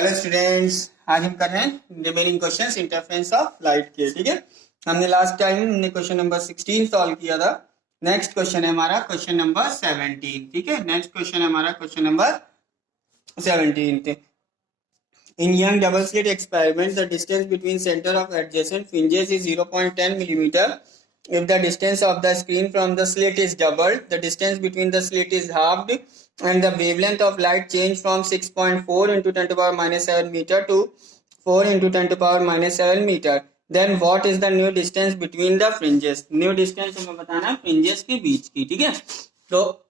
Hello students, आज हम कर रहे हैं remaining questions interference of light के। ठीक है, हमने last time question number 16 solve किया था। नेक्स्ट क्वेश्चन है हमारा क्वेश्चन नंबर 17। ठीक है, नेक्स्ट क्वेश्चन है हमारा question number 17। In young double slit experiment, the distance between center of adjacent fringes is 0.10 millimeter. If the distance of the screen from the slit is doubled, the distance between the slit is halved, and the wavelength of light changed from 6.4 into 10 to the power minus 7 meter to 4 into 10 to the power minus 7 meter. Then what is the new distance between the fringes? New distance हमें बताना है fringes के बीच की। ठीक है, तो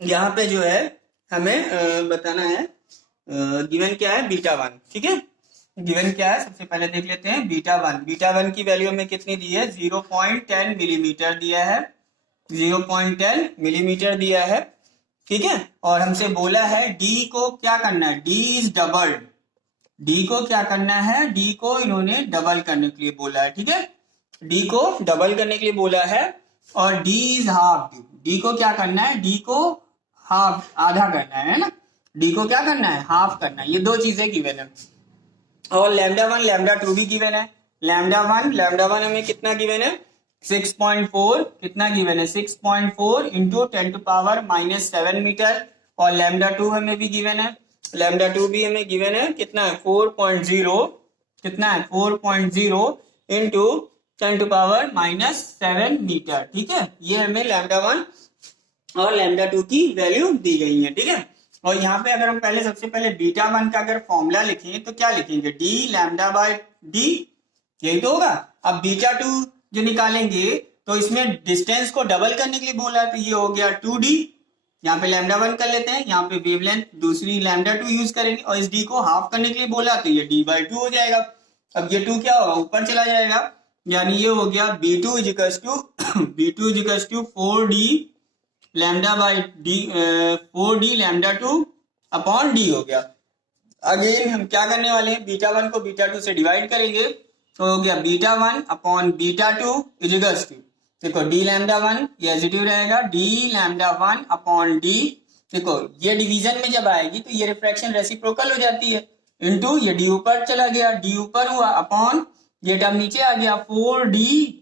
यहाँ पे जो है हमें बताना है गिवन क्या है, बीटा वन। ठीक है, गिवन क्या है सबसे पहले देख लेते हैं। बीटा वन, बीटा वन की वैल्यू हमें कितनी दी है? 0.10 मिलीमीटर दिया है, 0.10 मिलीमीटर दिया है। ठीक है, और हमसे बोला है डी को क्या करना है, डी इज डबल्ड। डी को क्या करना है, डी को इन्होंने डबल करने के लिए बोला है। ठीक है, डी को डबल करने के लिए बोला है, और डी इज हाफ। डी को क्या करना है, डी को हाफ, आधा करना है ना। डी को क्या करना है, हाफ करना है। ये दो चीजें गिवन है, और लैम्डा वन लैम्डा टू भी गिवन है। लैम्डा वन हमें कितना गिवन है, 6.4। कितना गिवन है, 6.4 into 10 to power minus 7 metre. और लैम्डा टू हमें भी गिवन है, लैम्डा टू भी हमें गिवन है, कितना है 4.0। कितना है 4.0 into 10 to power minus 7 metre. ठीक है, ये हमें लैम्डा वन और लैम्डा टू की वैल्यू दी गई है। ठीक है, और यहाँ पे अगर हम पहले सबसे पहले बीटा वन का अगर फॉर्मूला लिखेंगे तो क्या लिखेंगे, डी लैम्डा बाय डी, यही तो होगा। अब बीटा टू जो निकालेंगे तो इसमें डिस्टेंस को डबल करने के लिए बोला, तो ये हो गया 2d। यहाँ पे लैम्डा वन कर लेते हैं, यहाँ पे वेवलेंथ दूसरी लैम्डा टू यूज करेंगे, और इस डी को हाफ करने के लिए बोला तो ये d बाई 2 हो जाएगा। अब ये 2 क्या होगा, ऊपर चला जाएगा, यानी ये हो गया b2 equals to 4d lambda by d, 4d lambda two upon d हो गया। अगेन हम क्या करने वाले हैं, बीटा वन को बीटा टू से डिवाइड करेंगे, तो हो गया beta one upon beta two equals to, देखो डी लैम्डा वन, ये पॉजिटिव रहेगा, d lambda one upon d. देखो ये डिवीजन में जब आएगी तो ये रिफ्रैक्शन रेसिप्रोकल हो जाती है, इनटू ये डी ऊपर चला गया, डी ऊपर हुआ, अपॉन ये टर्म नीचे आ गया, 4d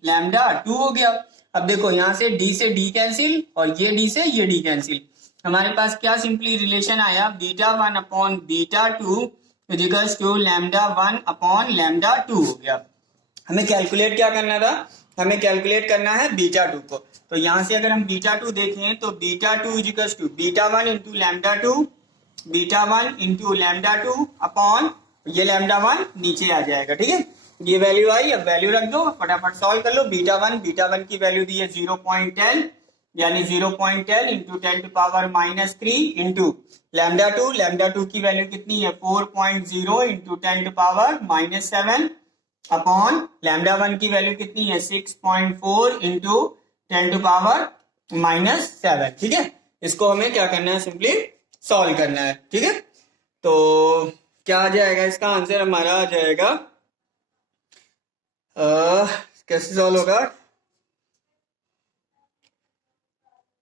लैम्डा टू हो गया। अब देखो यहाँ से डी कैंसिल, और ये डी से ये डी कैंसिल, हमारे पास क्या सिंपली रिलेशन आया, beta one upon beta two equals to lambda one upon lambda two हो गया। हमें कैलकुलेट क्या करना था, हमें कैलकुलेट करना है बीटा टू को। तो यहाँ से अगर हम बीटा टू देखें तो beta two equals to beta one into lambda two, beta one into lambda two upon ये लैम्डा वन नीचे आ जाएगा। ठीक है, ये वैल्यू आई, अब वैल्यू रख दो, फटाफट सॉल्व कर लो। बीटा वन की वैल्यू दी है 0.10, यानी 0.10 into 10 to power minus 3 into lambda two की वैल्यू कितनी है 4.0 into 10 to power minus 7 upon lambda one की वैल्यू कितनी है 6.4 इंटू 10 टू पावर माइनस 7। ठीक है, इसको हमें क्या करना है, सिंपली सॉल्व करना है। ठीक है, तो क्या आ जाएगा, इसका आंसर हमारा आ जाएगा कैसे सॉल्व होगा,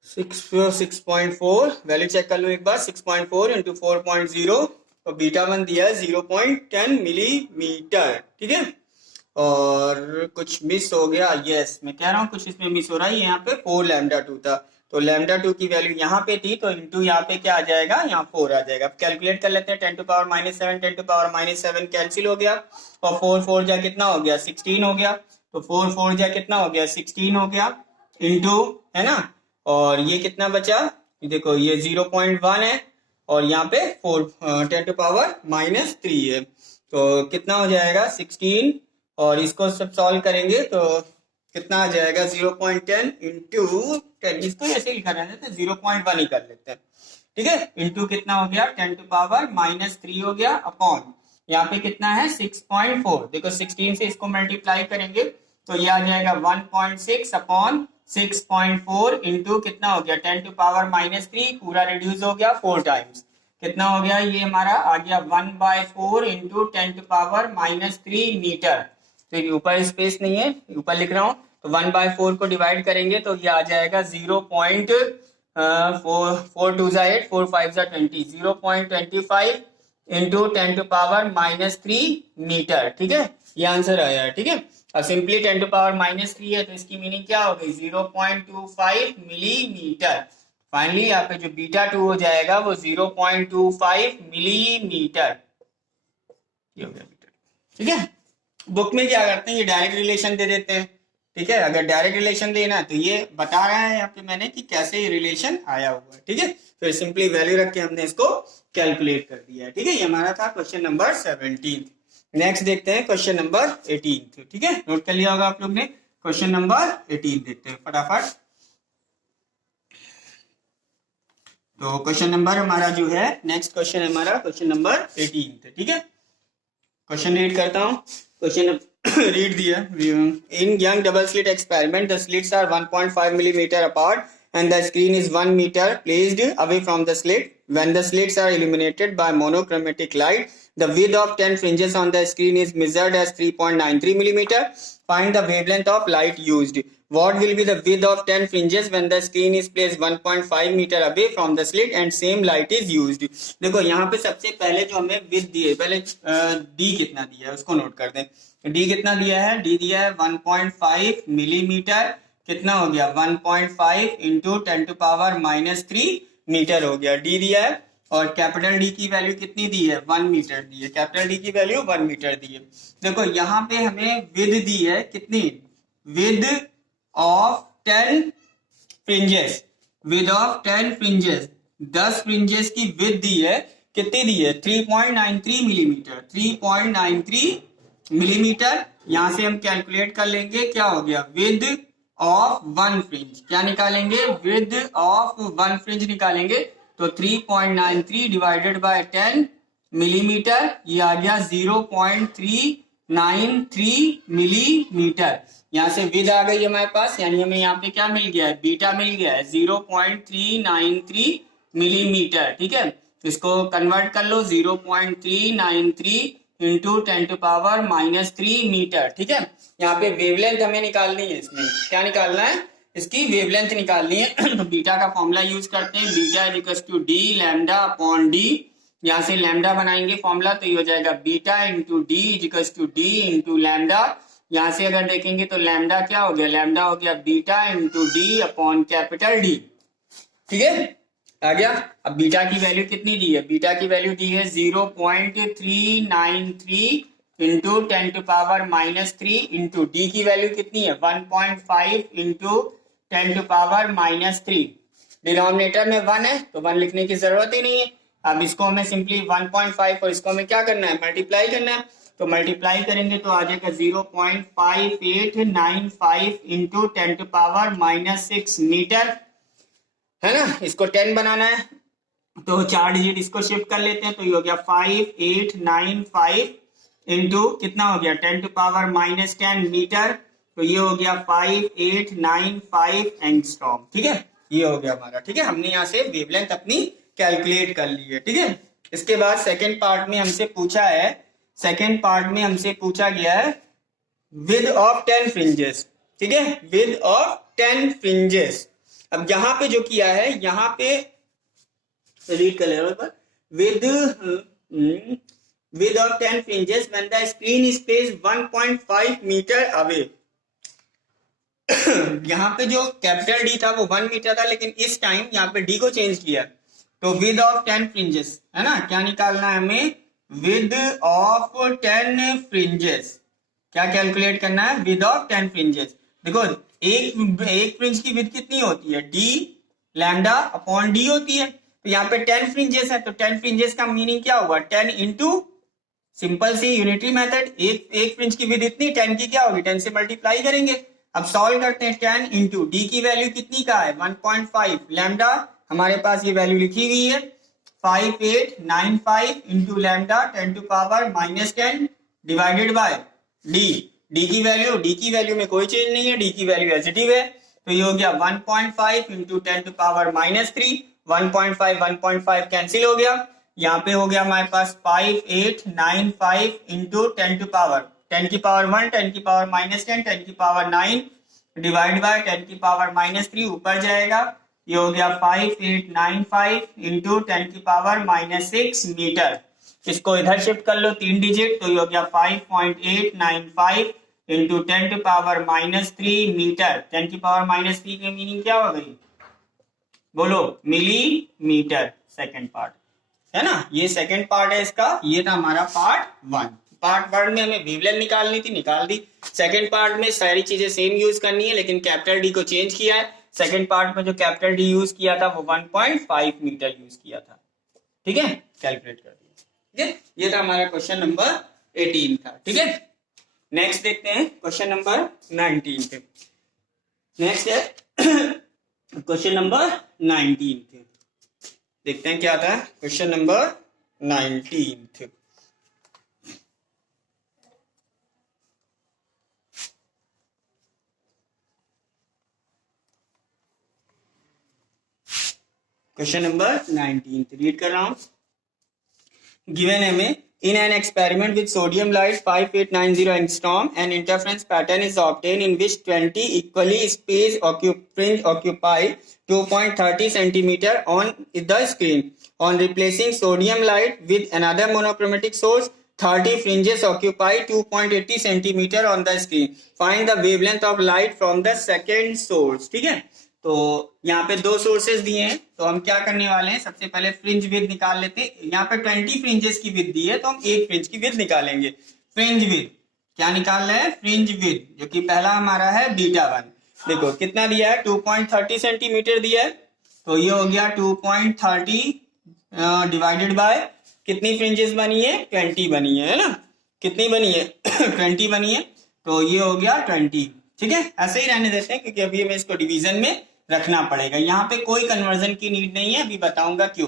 6.4, वैल्यू चेक कर लो एक बार, 6.4 इंटू 4.0, और बीटा वन दिया है 0.10 मिलीमीटर। ठीक है, और कुछ मिस हो गया, यस मैं कह रहा हूँ कुछ इसमें मिस हो रहा है, यहाँ पे 4 लैम्डा टू था, तो लैम्डा टू की वैल्यू यहाँ पे थी, तो इंटू यहाँ पे क्या आ जाएगा, यहाँ 4 आ जाएगा। अब कैलकुलेट कर लेते हैं, 10 to power minus 7, 10 to power minus 7 cancel हो गया, और 4 जा कितना हो गया 16 हो गया, तो 4 जा कितना हो गया 16 हो गया, इंटू है ना, और ये कितना बचा, देखो ये 0.1 है, और यहाँ पे 10 टू पावर माइनस 3 है, तो कितना हो जाएगा 16, और इसको सब सॉल्व करेंगे तो कितना आ जाएगा 0.10 इंटू 10, इसको ऐसे लिखा रहता है 0.1 ही कर लेते हैं। ठीक है, इंटू कितना हो गया 10 टू पावर माइनस 3 हो गया, अपॉन यहाँ पे कितना है 6.4, देखो 16 से इसको मल्टीप्लाई करेंगे तो ये आ जाएगा 1.6 अपॉन 6.4 इंटू कितना हो गया 10 टू पावर माइनस 3, पूरा रिड्यूस हो गया 4 टाइम्स, कितना हो गया ये हमारा आ गया 1/4 into 10 to power minus 3 metre. तो ऊपर स्पेस नहीं है, ऊपर लिख रहा हूँ, तो 1/4 को डिवाइड करेंगे तो ये आ जाएगा 0.4 2 8 4 5 20, 0.25 इंटू 10 टू पावर -3 मीटर, ठीक है, ये आंसर आया है, ठीक है। अब सिंपली 10 टू पावर -3 है तो इसकी मीनिंग क्या होगी, 0.25 मिलीमीटर। फाइनली यहाँ पे जो बीटा 2 हो जाएगा वो 0.25 मिलीमीटर, ये हो गया मीटर, ठीक है। बुक में क्या करते हैं, ये डायरेक्ट रिलेशन दे देते हैं, ठीक है। अगर डायरेक्ट रिलेशन देना है तो ये बता रहा है यहाँ पे मैंने कि कैसे ये रिलेशन आया हुआ है, ठीक है। फिर सिंपली वैल्यू रख के हमने इसको कैलकुलेट कर दिया है, ठीक है। ये हमारा था क्वेश्चन नंबर 17। नेक्स्ट देखते हैं क्वेश्चन नंबर 18, ठीक है, नोट कर लिया होगा आप लोग ने। क्वेश्चन नंबर 18 देखते हैं फटाफट। तो क्वेश्चन नंबर हमारा जो है, नेक्स्ट क्वेश्चन है हमारा क्वेश्चन नंबर 18, ठीक है। क्वेश्चन रीड करता हूँ। क्वेश्चन रीड दिया, in Young double slit experiment the slits are 1.5 millimeter apart and the screen is 1 meter placed away from the slit. When the slits are illuminated by monochromatic light, the width of 10 fringes on the screen is measured as 3.93 millimeter. Find the wavelength of light used. What will be the width of 10 fringes when the screen is placed 1.5 meter away from the slit and same light is used? देखो यहाँ पे सबसे पहले जो हमें width दी है, पहले d कितना दिया है उसको नोट कर दें। d कितना दिया है, d दिया है 1.5 मिलीमीटर, कितना हो गया 1.5 इंटू 10 टू पावर -3 मीटर हो गया, d दिया है। और कैपिटल डी की वैल्यू कितनी दी है, 1 मीटर दी है, कैपिटल डी की वैल्यू 1 मीटर दी है। देखो यहाँ पे हमें विद दी है कितनी, with of 10 fringes, with of 10 fringes, 10 fringes की विद दी है, कितनी दी है 3.93 मिलीमीटर, 3.93 मिलीमीटर। यहां से हम कैलकुलेट कर लेंगे, क्या हो गया विद ऑफ 1 फ्रिंज, क्या निकालेंगे, विद ऑफ 1 फ्रिंज निकालेंगे तो 3.93 डिवाइडेड बाय 10 मिलीमीटर, ये आ गया 0.393 मिलीमीटर। यहाँ से विद आ गई हमारे पास, यानी हमें यहाँ पे क्या मिल गया है, बीटा मिल गया है 0.393 मिलीमीटर, ठीक है। इसको कन्वर्ट कर लो, 0.393 इंटू 10 टू पावर -3 मीटर, ठीक है। यहाँ पे वेवलेंथ हमें निकालनी है, इसमें क्या निकालना है, इसकी वेवलेंथ निकालनी है। तो बीटा का फॉर्मूला यूज करते हैं, beta equals to d lambda upon d. यहाँ से लैम्डा बनाएंगे फॉर्मूला तो ये हो जाएगा beta into d equals to d into lambda. यहाँ से अगर देखेंगे तो लैम्डा क्या हो गया, लैम्डा हो गया beta into D upon capital D, ठीक है, आ गया। अब बीटा की वैल्यू कितनी दी है, बीटा की वैल्यू दी है 0.393 into 10 to power -3 into d की वैल्यू कितनी है 1.5 इंटू 10 टू पावर -3। डिनोमिनेटर में 1 है तो 1 लिखने की जरूरत ही नहीं है। अब इसको हमें सिंपली 1.5 और इसको हमें क्या करना है, मल्टीप्लाई करना है। तो मल्टीप्लाई करेंगे तो आ जाएगा 0.5895 इंटू 10 टू पावर -6 मीटर, है ना। इसको 10 बनाना है तो 4 डिजिट इसको शिफ्ट कर लेते हैं तो ये हो गया 5895 इंटू कितना हो गया 10 टू पावर -10 मीटर, तो ये हो गया 5895 एंगस्ट्रॉम, ठीक है, ये हो गया हमारा, ठीक है। हमने यहाँ से वेवलेंथ अपनी कैलकुलेट कर ली है, ठीक है। इसके बाद सेकेंड पार्ट में हमसे पूछा है, सेकेंड पार्ट में हमसे पूछा गया है विद ऑफ 10 फ्रिंजेस, ठीक है, विद ऑफ 10 फ्रिंजेस। अब यहाँ पे जो किया है, यहाँ पे रीड कर ले रहा हूं, width of 10 fringes when the screen is placed 1.5 metre away. यहाँ पे जो कैपिटल डी था वो 1 मीटर था, लेकिन इस टाइम यहाँ पे डी को चेंज किया तो विद ऑफ 10 फ्रिंजेस, है ना, क्या निकालना है हमें, विद ऑफ 10 फ्रिंजेस, क्या कैलकुलेट करना है, विद ऑफ 10 फ्रिंजेस। देखो एक फ्रिंज की विड्थ कितनी होती है, डी लैम्डा अपॉन डी होती है। तो यहाँ पे 10 फ्रिंजेस है तो 10 फ्रिंजेस का मीनिंग क्या होगा, 10 इंटू सिंपल सी यूनिटरी मेथड, एक फ्रिंज की विड्थ इतनी, 10 की क्या होगी, 10 से मल्टीप्लाई करेंगे। अब सॉल्व करते हैं, 10 इंटू डी की वैल्यू कितनी का है 1.5, लैम्डा हमारे पास ये वैल्यू लिखी हुई है 5895 into lambda 10 to power -10 divided by d. D की वैल्यू में कोई चेंज नहीं है, डी की वैल्यू पॉजिटिव है तो ये हो गया 1.5 इंटू 10 टू पावर -3, 1.5 कैंसिल हो गया। यहाँ पे हो गया हमारे पास 5895 इंटू 10 टू पावर 10 की पावर 1, 10 की पावर -10, 10 की पावर 9 डिवाइड बाय 10 की पावर -3 ऊपर जाएगा, ये हो गया 5895 इंटू 10 की पावर -6 मीटर। इसको इधर शिफ्ट कर लो 3 डिजिट, तो ये हो गया 5.895 इंटू 10 टू पावर -3 मीटर। 10 की पावर -3 की मीनिंग क्या हो गई, बोलो, मिलीमीटर। सेकंड पार्ट है ना, ये सेकंड पार्ट है इसका। ये था हमारा पार्ट 1। पार्ट 1 में हमें वेवलेंथ निकालनी थी, निकाल दी। सेकंड पार्ट में सारी चीजें सेम यूज करनी है, लेकिन कैपिटल डी को चेंज किया है। सेकंड पार्ट में जो कैपिटल डी यूज किया था वो 1.5 मीटर यूज किया था। ठीक है, कैलकुलेट कर दिया। ठीक है, ये था हमारा क्वेश्चन नंबर 18 था। ठीक है, नेक्स्ट देखते हैं क्वेश्चन नंबर 19 पे। नेक्स्ट है क्वेश्चन नंबर 19 थे। देखते हैं क्या था क्वेश्चन नंबर 19 थे। क्वेश्चन नंबर 19 रीड कर रहा हूं। गिवन है हमें, in an experiment with sodium light 5890 angstrom, an interference pattern is obtained in which 20 equally spaced fringe occupy 2.30 centimeter on the screen. On replacing sodium light with another monochromatic source, 30 fringes occupy 2.80 centimeter on the screen. Find the wavelength of light from the second source. ठीक है, तो यहाँ पे 2 sources दिए हैं, तो हम क्या करने वाले हैं, सबसे पहले फ्रिंज विड्थ निकाल लेते हैं। यहाँ पे 20 फ्रिंजेस की विड्थ दी है, तो हम एक फ्रिंज की विड्थ निकालेंगे। फ्रिंज विड्थ क्या निकाल रहे हैं, फ्रिंज विड्थ, जो कि पहला हमारा है β1। देखो कितना दिया है, 2.30 सेंटीमीटर दिया है, तो ये हो गया 2.30 डिवाइडेड बाय कितनी फ्रिंजेस बनी है, 20 बनी है ना, कितनी बनी है 20 बनी है, तो ये हो गया 20। ठीक है, ऐसे ही रहने देते हैं, क्योंकि अभी हमें इसको डिवीजन में रखना पड़ेगा। यहाँ पे कोई कन्वर्जन की नीड नहीं है, अभी बताऊंगा क्यों।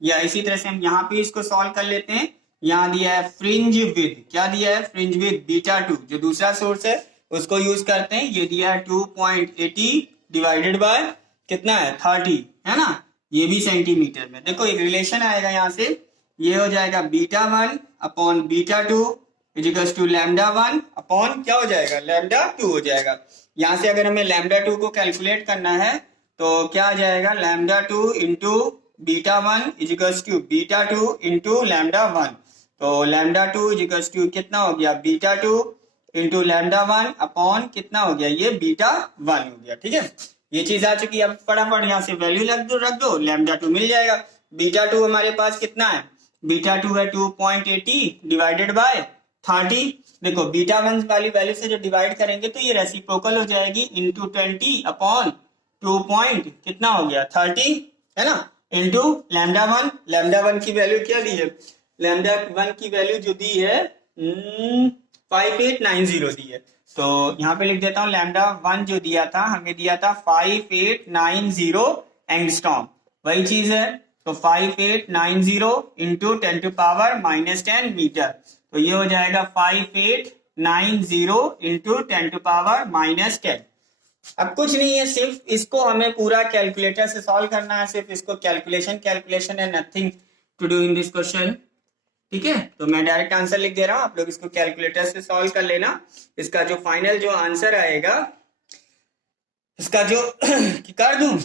या इसी तरह से हम यहाँ पे इसको सॉल्व कर लेते हैं। यहाँ दिया है फ्रिंज विड्थ, क्या दिया है, फ्रिंज विड्थ β2, जो दूसरा सोर्स है उसको यूज करते हैं। ये दिया है 2.80 डिवाइडेड बाय कितना है, 30 है ना, ये भी सेंटीमीटर में। देखो एक रिलेशन आएगा यहाँ से, ये हो जाएगा β1 अपॉन β2 इजिकल्स टू λ1 अपॉन क्या हो जाएगा, λ2 हो जाएगा। यहाँ से अगर हमें λ2 को कैलकुलेट करना है तो क्या आ जाएगा, λ2 इंटू β1 इजिकल्स टू β2 इंटू λ1। तो λ2 इजिकल्स टू कितना हो गया, β2 इंटू λ1 अपॉन कितना हो गया, ये β1 हो गया। ठीक है, ये चीज आ चुकी है। अब फटाफट यहाँ से वैल्यू रख दो, λ2 मिल जाएगा। β2 हमारे पास कितना है, β2 है 2.80 डिवाइडेड बाय 30। देखो β1 वाली वैल्यू से जो डिवाइड करेंगे तो ये रेसिप्रोकल हो जाएगी, इंटू 20 अपॉन 2 पॉइंट कितना हो गया 30 है ना, इंटू λ1 की वैल्यू क्या दी है, λ1 की वैल्यू जो दी है 5890 दी है। तो यहाँ पे लिख देता हूँ, λ1 जो दिया था हमें दिया था 5890 एंगस्ट्रॉम, वही चीज है। तो 5890 इंटू 10 टू पावर -10 मीटर, तो ये हो जाएगा 5890 इंटू 10 टू पावर -10। अब कुछ नहीं है, सिर्फ इसको हमें पूरा कैलकुलेटर से सॉल्व करना है, सिर्फ इसको कैलकुलेशन है, nothing to do in this question. ठीक है, तो मैं डायरेक्ट आंसर लिख दे रहा हूं, आप लोग इसको कैलकुलेटर से सॉल्व कर लेना। इसका जो फाइनल जो आंसर आएगा, इसका जो कर दूं,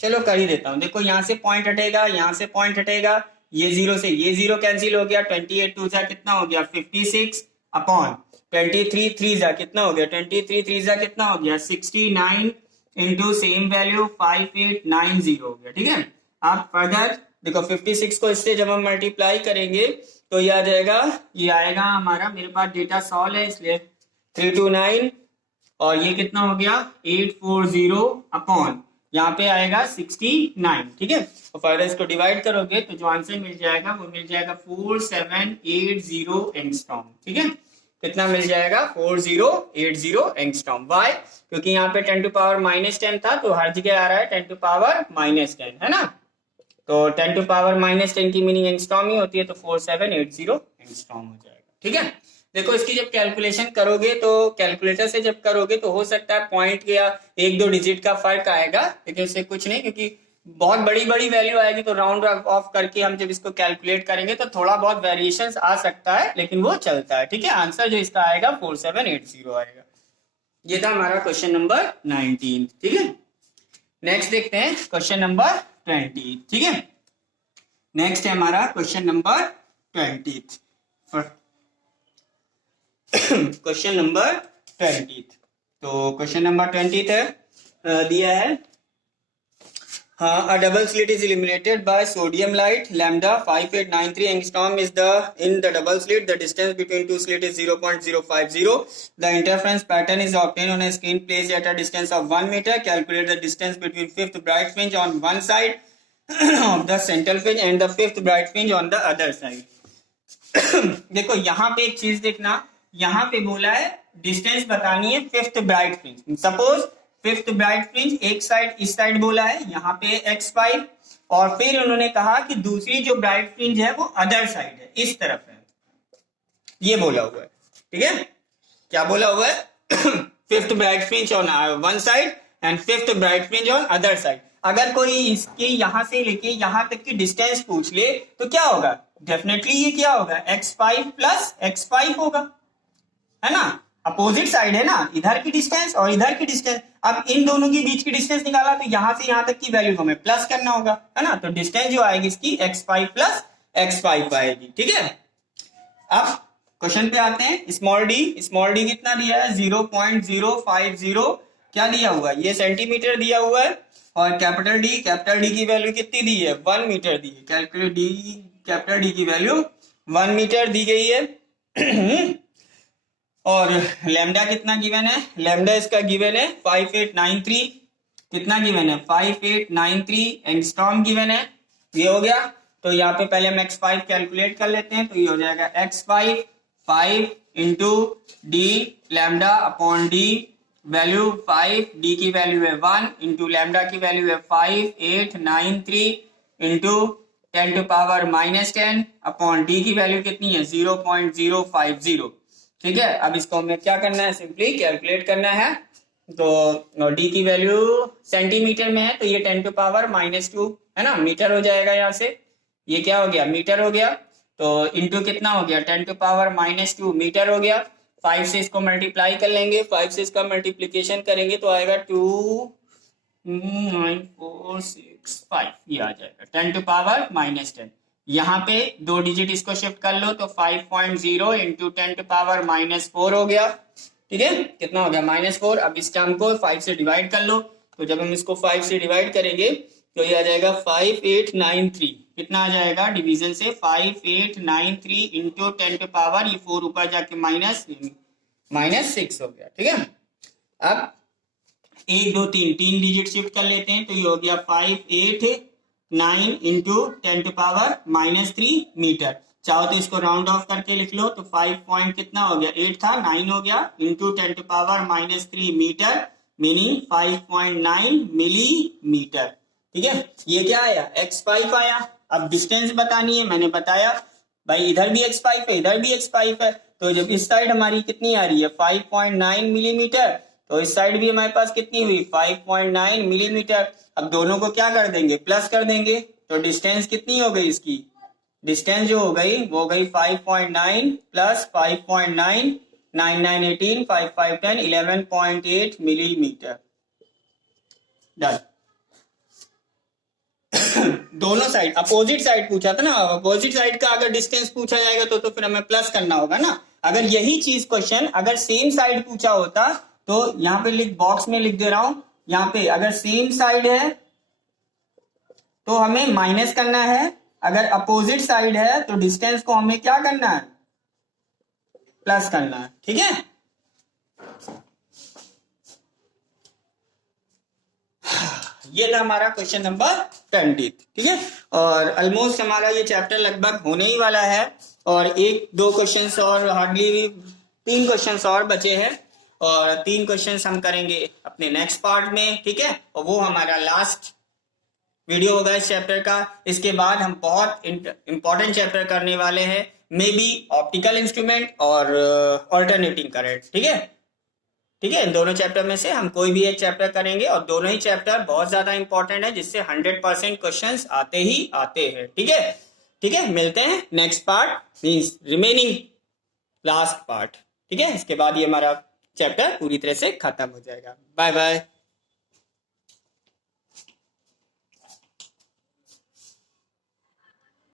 चलो कर ही देता हूं। देखो यहाँ से पॉइंट हटेगा, यहाँ से पॉइंट हटेगा, ये 0 से ये 0 कैंसिल हो गया, 28 2 जा कितना हो गया 56 अपॉन 23 3 जा कितना हो गया 23 3 जा कितना हो गया 69 इंटू सेम वैल्यू 5890 हो गया। ठीक है, आप फर्दर देखो 56 को इससे जब हम मल्टीप्लाई करेंगे तो ये आ जाएगा, ये आएगा हमारा, मेरे पास डेटा सॉल्व है इसलिए 329, और ये कितना हो गया 840 अपॉन यहाँ पे आएगा 69। ठीक है, तो फर्दर इसको डिवाइड करोगे तो जो आंसर मिल जाएगा वो मिल जाएगा 4780 एंगस्ट्रॉम। ठीक है, कितना मिल जाएगा 4080 एंगस्ट्रॉम। वाई, क्योंकि यहाँ पे 10 टू पावर -10 था, तो हर जगह आ रहा है 10 टू पावर -10 है ना, तो 10 टू पावर -10 की मीनिंग एंगस्ट्रॉम ही होती है, तो 4780 एंगस्ट्रॉम हो जाएगा। ठीक है, देखो इसकी जब कैलकुलेशन करोगे तो कैलकुलेटर से जब करोगे तो हो सकता है पॉइंट या 1-2 डिजिट का फर्क आएगा, लेकिन इससे कुछ नहीं, क्योंकि बहुत बड़ी वैल्यू आएगी तो राउंड ऑफ करके हम जब इसको कैलकुलेट करेंगे तो थोड़ा बहुत वेरिएशंस आ सकता है, लेकिन वो चलता है। ठीक है, आंसर जो इसका आएगा 4780 आएगा। ये था हमारा क्वेश्चन नंबर 19। ठीक है, नेक्स्ट देखते हैं क्वेश्चन नंबर 20। ठीक है, नेक्स्ट है हमारा question number 20th. Question number 20th. तो क्वेश्चन नंबर 20th है, दिया है, हाँ, a double slit is illuminated by sodium light. Lambda 5893 angstrom is in the double slit. The distance between two slits is 0.050. The interference pattern is obtained on a screen placed at a distance of 1 meter. Calculate the distance between fifth bright fringe on one side of the central fringe and the fifth bright fringe on the other side. देखो यहाँ पे एक चीज देखना, यहाँ पे बोला है डिस्टेंस बतानी है fifth bright fringe. Suppose fifth bright fringe एक साइड इस साइड बोला है, यहाँ पे x5, और फिर उन्होंने कहा कि दूसरी जो ब्राइट फ्रिंज है वो अदर साइड है, इस तरफ है, ये बोला हुआ है. ठीक है, क्या बोला हुआ है? Fifth bright fringe on one side and fifth bright fringe on other side. अगर कोई इसके यहां से लेके यहां तक की डिस्टेंस पूछ ले तो क्या होगा? डेफिनेटली ये क्या होगा? x5 प्लस x5 होगा, है ना? अपोजिट साइड है ना, इधर की डिस्टेंस और इधर की डिस्टेंस. अब इन दोनों के बीच की डिस्टेंस निकाला तो यहां से यहां तक की वैल्यू हमें प्लस करना होगा, है ना? तो डिस्टेंस जो आएगी इसकी x5 प्लस x5 आएगी. ठीक है, अब क्वेश्चन पे आते हैं. स्मॉल डी कितना दिया है? 0.050. क्या दिया हुआ है? ये सेंटीमीटर दिया हुआ है. और कैपिटल डी की वैल्यू कितनी दी है? 1 मीटर दी है. कैलकुलेट डी, कैपिटल डी की वैल्यू 1 मीटर दी गई है. और लैम्डा कितना गिवन है? लैम्डा इसका गिवन है 5893. कितना गिवन है? 5893 एंगस्ट्रॉम गिवन है. ये हो गया. तो यहाँ पे पहले हम x5 कैलकुलेट कर लेते हैं. तो ये हो जाएगा x5 5 into d lambda upon d, value 5, d की वैल्यू है 1 इंटू लैम्डा की वैल्यू है 5893 into 10 to power -10 upon d की वैल्यू कितनी है? 0.050. ठीक है, अब इसको हमें क्या करना है? सिंपली कैलकुलेट करना है. तो डी की वैल्यू सेंटीमीटर में है तो ये 10 टू पावर -2 है ना, मीटर हो जाएगा. यहाँ से ये क्या हो गया? मीटर हो गया. तो इंटू कितना हो गया? 10 टू पावर -2 मीटर हो गया. 5 से इसको मल्टीप्लाई कर लेंगे, 5 से इसका मल्टीप्लीकेशन करेंगे तो आएगा 29465, ये आ जाएगा 10 टू पावर -10. यहाँ पे 2 डिजिट इसको शिफ्ट कर लो तो 5.0 इंटू 10 टू पावर -4 हो गया. ठीक है, कितना हो गया? -4. अब इस टर्म को 5 से डिवाइड कर लो. तो जब हम इसको 5 से डिवाइड करेंगे तो ये आ जाएगा 5893. कितना आ जाएगा डिवीजन से? 5893 इंटू 10 टू पावर, ये 4 ऊपर जाके -6 हो गया. ठीक है, अब 1 2 3 डिजिट शिफ्ट कर लेते हैं तो ये हो गया 589 इंटू 10 टू पावर -3 मीटर. चाहो तो इसको राउंड ऑफ करके लिख लो. तो 5 पॉइंट कितना हो गया? 8 था, 9 हो गया into 10 to power -3 metre, meaning 5.9 millimetre. ठीक है, ये क्या आया? x5 आया. अब डिस्टेंस बतानी है, मैंने बताया भाई इधर भी x5 है इधर भी x5 है. तो जब इस साइड हमारी कितनी आ रही है? 5.9 मिलीमीटर, तो इस साइड भी हमारे पास कितनी हुई? 5.9 मिलीमीटर. अब दोनों को क्या कर देंगे? प्लस कर देंगे. तो डिस्टेंस कितनी हो गई इसकी? डिस्टेंस जो हो गई वो गई 5.9 प्लस 5.9, 9 9 18, 5 5 10, 11.8 मिलीमीटर. डन. दोनों साइड, अपोजिट साइड पूछा था ना, अपोजिट साइड का अगर डिस्टेंस पूछा जाएगा तो फिर हमें प्लस करना होगा ना. अगर यही चीज क्वेश्चन अगर सेम साइड पूछा होता तो यहाँ पे बॉक्स में लिख दे रहा हूं, यहाँ पे अगर सेम साइड है तो हमें माइनस करना है. अगर अपोजिट साइड है तो डिस्टेंस को हमें क्या करना है? प्लस करना है. ठीक है, ये था हमारा क्वेश्चन नंबर 20. ठीक है, और ऑलमोस्ट हमारा ये चैप्टर लगभग होने ही वाला है. और 1-2 क्वेश्चंस और, हार्डली 3 क्वेश्चंस और बचे हैं. और 3 क्वेश्चंस हम करेंगे अपने नेक्स्ट पार्ट में. ठीक है, और वो हमारा लास्ट वीडियो होगा इस चैप्टर का. इसके बाद हम बहुत इंपॉर्टेंट चैप्टर करने वाले हैं, मे बी ऑप्टिकल इंस्ट्रूमेंट और ऑल्टरनेटिंग करंट. ठीक है, ठीक है, इन दोनों चैप्टर में से हम कोई भी एक चैप्टर करेंगे और दोनों ही चैप्टर बहुत ज्यादा इंपॉर्टेंट है, जिससे 100% क्वेश्चंस आते ही आते हैं. ठीक है, ठीक है, मिलते हैं next part, means remaining last part. ठीक है, इसके बाद ये हमारा चैप्टर पूरी तरह से खत्म हो जाएगा. Bye bye.